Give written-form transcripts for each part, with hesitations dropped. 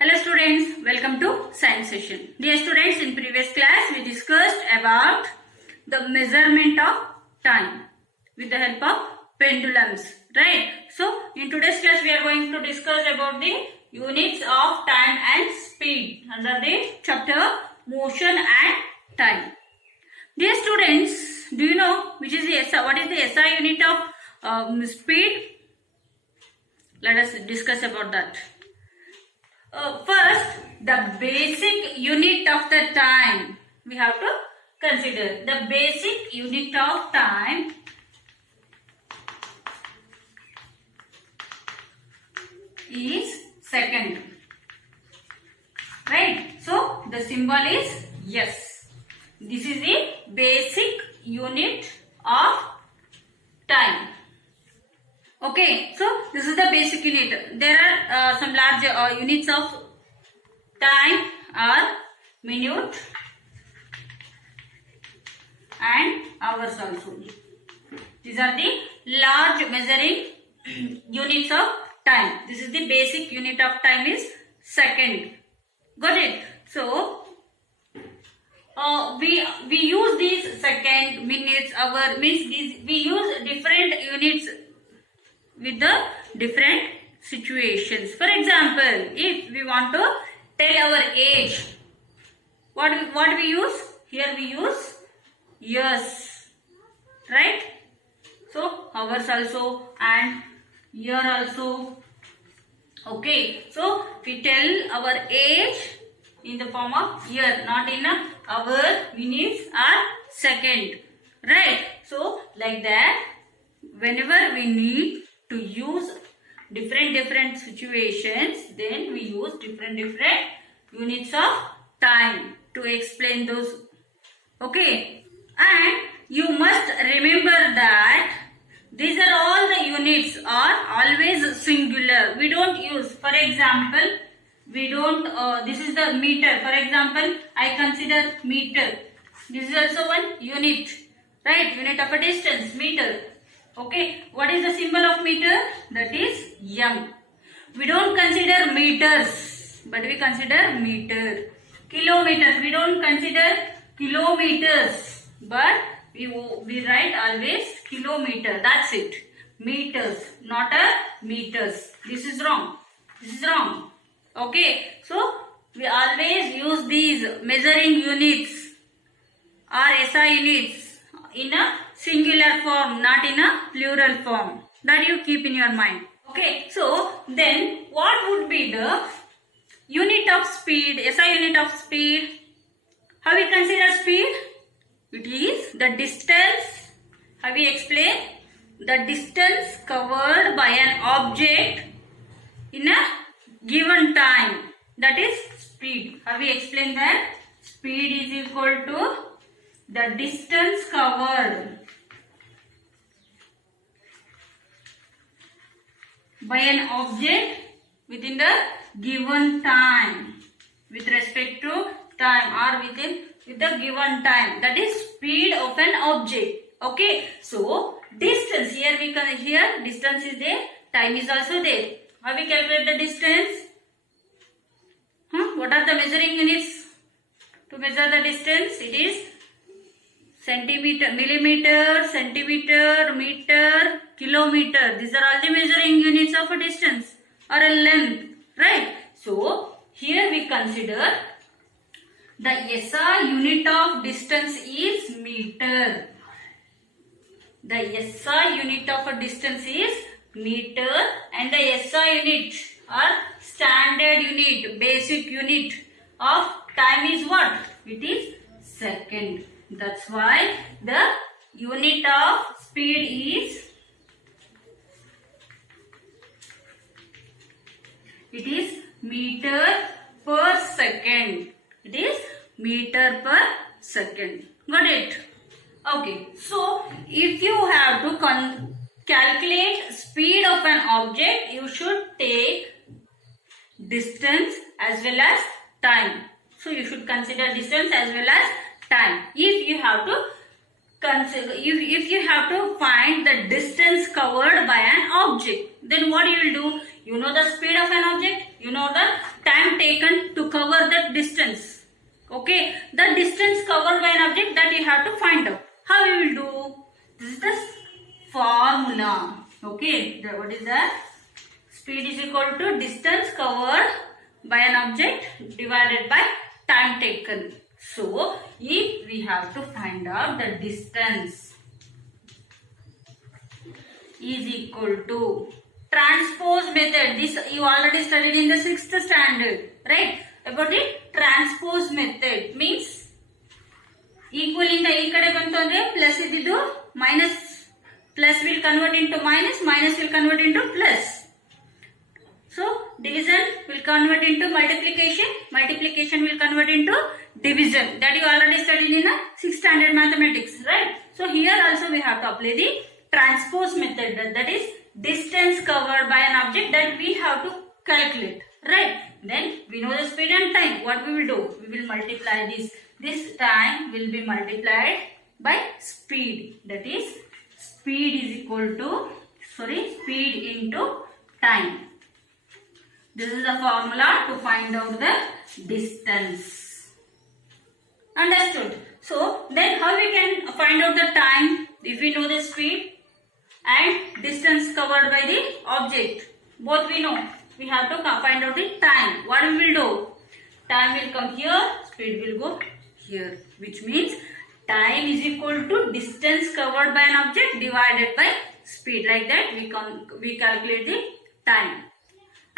Hello students, welcome to science session. Dear students, in previous class we discussed about the measurement of time with the help of pendulums, right? So in today's class we are going to discuss about the units of time and speed under the chapter motion and time. Dear students, do you know which is the SI? What is the SI unit of speed? Let us discuss about that. First, the basic unit of the time we have to consider. The basic unit of time is second, right? So the symbol is S. This is the basic unit of time. Okay, so this is the basic unit. There are some large units of time are minute and hours also. These are the large measuring units of time. This is the basic unit of time is second. Got it? So we use these second, minutes, hour, means these we use different units with the different situations. For example, if we want to tell our age, what we use? Here we use years, right? So hours also and year also. Okay, so we tell our age in the form of year, not in a hour, minutes or second, right? So like that, whenever we need to use different situations, then we use different units of time to explain those. Okay, and you must remember that these are all the units are always singular. We don't use, for example, we don't this is the meter. For example, I consider meter. This is also one unit, right? Unit of a distance, meter. Okay, what is the symbol of meter? That is M. We don't consider meters, but we consider meter. Kilometers, we don't consider kilometers, but we write always kilometer. That's it. Meters, not a meters. This is wrong. This is wrong. Okay, so we always use these measuring units or SI units in a singular form, not in a plural form. That you keep in your mind. Okay, so then what would be the unit of speed, SI unit of speed? How we consider speed? It is the distance. How we explain? The distance covered by an object in a given time. That is speed. How we explain that? Speed is equal to the distance covered by an object within the given time, with respect to time or with the given time. That is speed of an object. Okay, so distance, here distance is there, time is also there. How we calculate the distance? What are the measuring units to measure the distance? It is centimeter, millimeter, centimeter, meter, kilometer. These are all the measuring units of a distance or a length, right? So here we consider the SI unit of distance is meter. The SI unit of a distance is meter, and the SI unit or standard unit, basic unit of time is what? It is second. That's why the unit of speed is, it is meter per second. It is meter per second. Got it? Okay. So if you have to calculate speed of an object, you should take distance as well as time. So you should consider distance as well as time. If you have to consider, if you have to find the distance covered by an object, then what you will do? You know the speed of an object, you know the time taken to cover that distance. Okay, the distance covered by an object that you have to find out. How we will do? This is the formula. Okay, what is that? Speed is equal to distance covered by an object divided by time taken. So, if we have to find out the distance is equal to transpose method. This you already studied in the 6th standard, right? About the transpose method means equaling the ee kade bantu andre plus ididu minus, plus will convert into minus, minus will convert into plus. So division will convert into multiplication, multiplication will convert into division. That you already studied in the 6th standard mathematics, right? So here also we have to apply the transpose method, that is distance covered by an object that we have to calculate, right? Then we know the speed and time. What we will do? We will multiply this. This time will be multiplied by speed. That is speed is equal to, speed into time. This is the formula to find out the distance. Understood? So then how we can find out the time if we know the speed and distance covered by the object? Both we know. We have to find out the time. What we will do? Time will come here, speed will go here, which means time is equal to distance covered by an object divided by speed. Like that we calculate the time.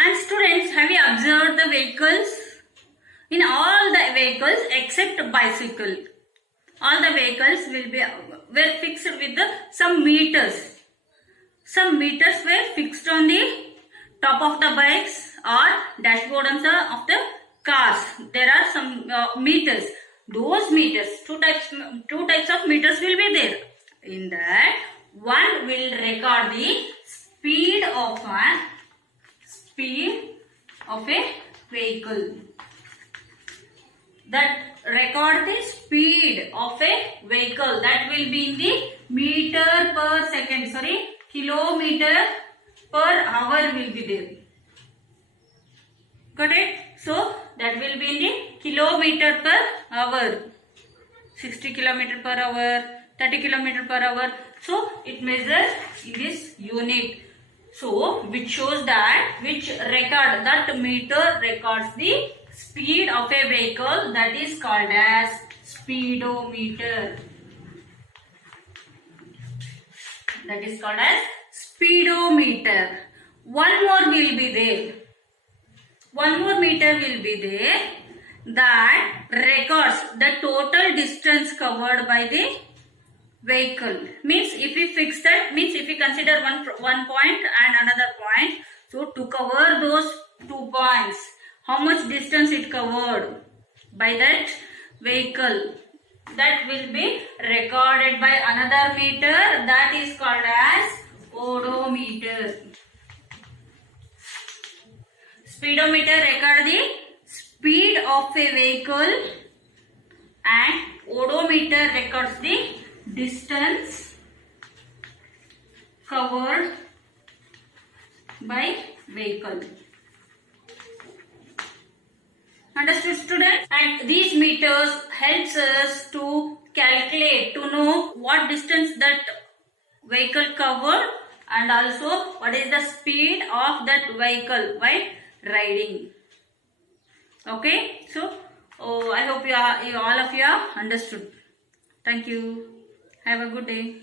And students, have you observed the vehicles? In all the vehicles except bicycle, all the vehicles were fixed with some meters. Some meters were fixed on the top of the bikes or dashboard of the cars. There are some meters. Those meters, two types of meters will be there. In that, one will record the speed of a vehicle. That record the speed of a vehicle, that will be in the meter per second, kilometer per hour will be there. Got it? So that will be in the kilometer per hour. 60 kilometer per hour, 30 kilometer per hour. So it measures in this unit. So which shows that, that meter records the speed of a vehicle, that is called as speedometer. That is called as speedometer. One more will be there. One more meter will be there that records the total distance covered by the vehicle. Means if we fix that, means if we consider one point and another point, so to cover those 2 points, how much distance it covered by that vehicle, that will be recorded by another meter, that is called as odometer. Speedometer record the speed of a vehicle and odometer records the distance covered by vehicle. Understood, students? And these meters helps us to calculate, to know what distance that vehicle covered and also what is the speed of that vehicle while riding. Okay, so I hope all of you are understood. Thank you. Have a good day.